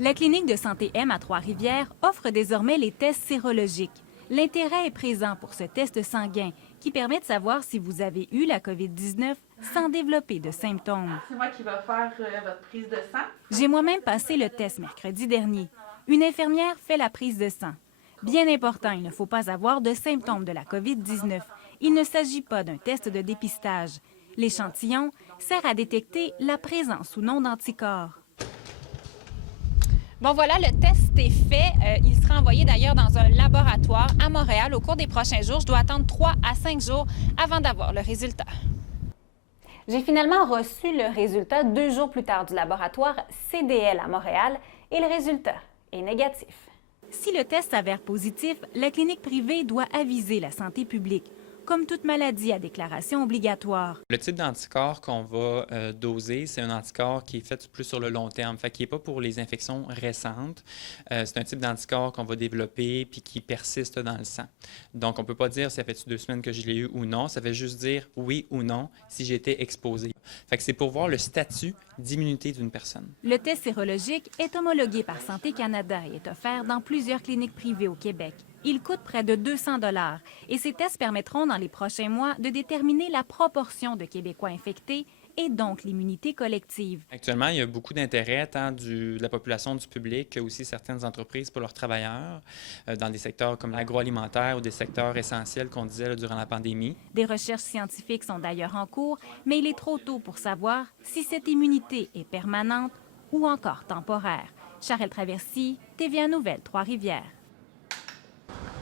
La clinique de santé M à Trois-Rivières offre désormais les tests sérologiques. L'intérêt est présent pour ce test sanguin qui permet de savoir si vous avez eu la COVID-19 sans développer de symptômes. C'est moi qui va faire votre prise de sang. J'ai moi-même passé le test mercredi dernier. Une infirmière fait la prise de sang. Bien important, il ne faut pas avoir de symptômes de la COVID-19. Il ne s'agit pas d'un test de dépistage. L'échantillon sert à détecter la présence ou non d'anticorps. Bon, voilà, le test est fait. Il sera envoyé d'ailleurs dans un laboratoire à Montréal au cours des prochains jours. Je dois attendre 3 à 5 jours avant d'avoir le résultat. J'ai finalement reçu le résultat 2 jours plus tard du laboratoire CDL à Montréal et le résultat est négatif. Si le test s'avère positif, la clinique privée doit aviser la santé publique, comme toute maladie à déclaration obligatoire. Le type d'anticorps qu'on va doser, c'est un anticorps qui est fait plus sur le long terme, fait qu'il n'est pas pour les infections récentes. C'est un type d'anticorps qu'on va développer puis qui persiste dans le sang. Donc, on ne peut pas dire ça fait 2 semaines que je l'ai eu ou non, ça fait juste dire oui ou non si j'ai été exposé. Fait que c'est pour voir le statut d'immunité d'une personne. Le test sérologique est homologué par Santé Canada et est offert dans plusieurs cliniques privées au Québec. Il coûte près de 200 $ et ces tests permettront dans les prochains mois de déterminer la proportion de Québécois infectés et donc l'immunité collective. Actuellement, il y a beaucoup d'intérêt tant de la population du public que aussi certaines entreprises pour leurs travailleurs dans des secteurs comme l'agroalimentaire ou des secteurs essentiels qu'on disait là, durant la pandémie. Des recherches scientifiques sont d'ailleurs en cours, mais il est trop tôt pour savoir si cette immunité est permanente ou encore temporaire. Charelle Traversy, TVA Nouvelles, Trois-Rivières.